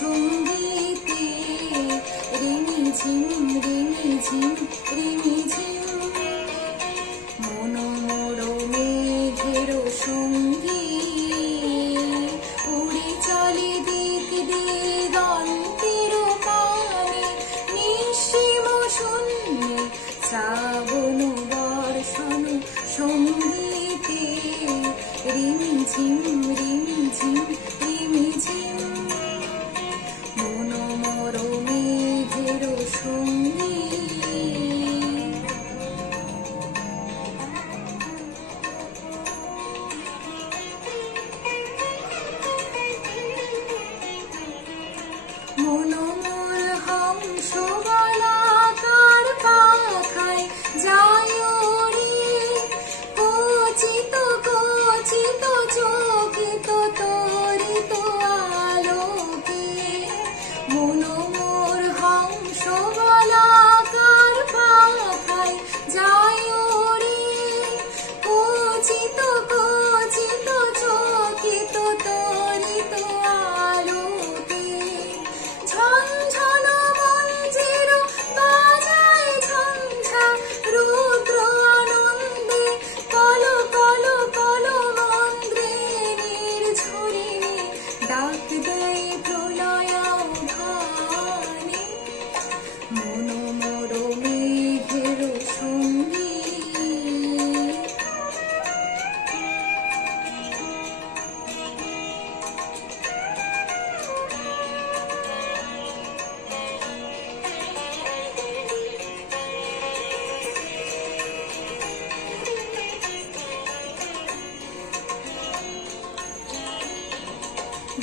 সঙ্গীতে রিমিঝিম রিমিঝিম রিমিঝিম মনোমর মেঘের সঙ্গী উড়ে চলে দিক দিগন্তের পানে নিঃসীম শূন্যে শ্রাবণ বর্ষণ সঙ্গীতে রিমিঝিম রিমিঝিম রিমিঝিম মনোমর মেঘের সঙ্গী মনোমর হংস বলাকার পাখায় যায় রে কচিত কচিত চকিত তরিত আলোকে মনোমর হংস বলাকার পাখায় যায় রে কচিত কচিত চকিত তরিত আলোকে ঝনঝন মঞ্জির বাজায় ঝঞ্ঝা রুদ্র আনন্দে কল কল কল মন্দ্রে নির্ঝরিণী ডাক দেয় প্রলয় ভানে মনোমর মেঘের সঙ্গী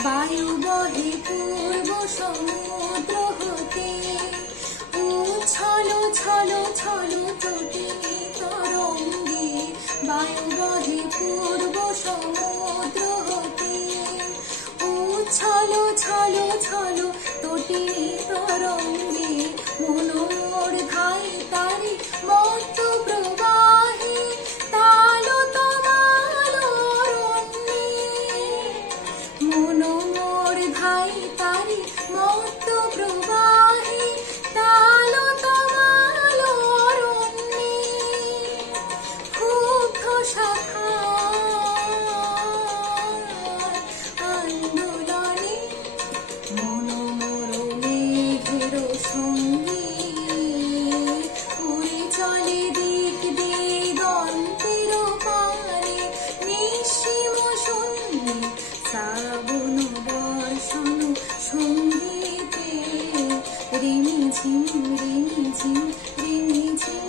বায়ু বহে পূর্ব সমুদ্র হতে উচ্ছল ছল ছল তটিনী তরঙ্গে বায়ু বহে পূর্ব সমুদ্র হতে উচ্ছল ছল ছল তটিনী তরঙ্গে মনোমর ধাই তারি মত্ত প্রবাহে তাল তমাল অরণ্যে মনোমর ধাই তারি মত্ত প্রবাহে তাল তমাল অরণ্যে ক্ষুব্ধ শাখার আন্দোলনে মনোমর মেঘের সঙ্গী উড়ে চলে দিক দিগন্তের পানে নিঃসীম শূন্যে শ্রাবণ বর্ষণ সঙ্গীতে রিমিঝিম রিমিঝিম রিমিঝিম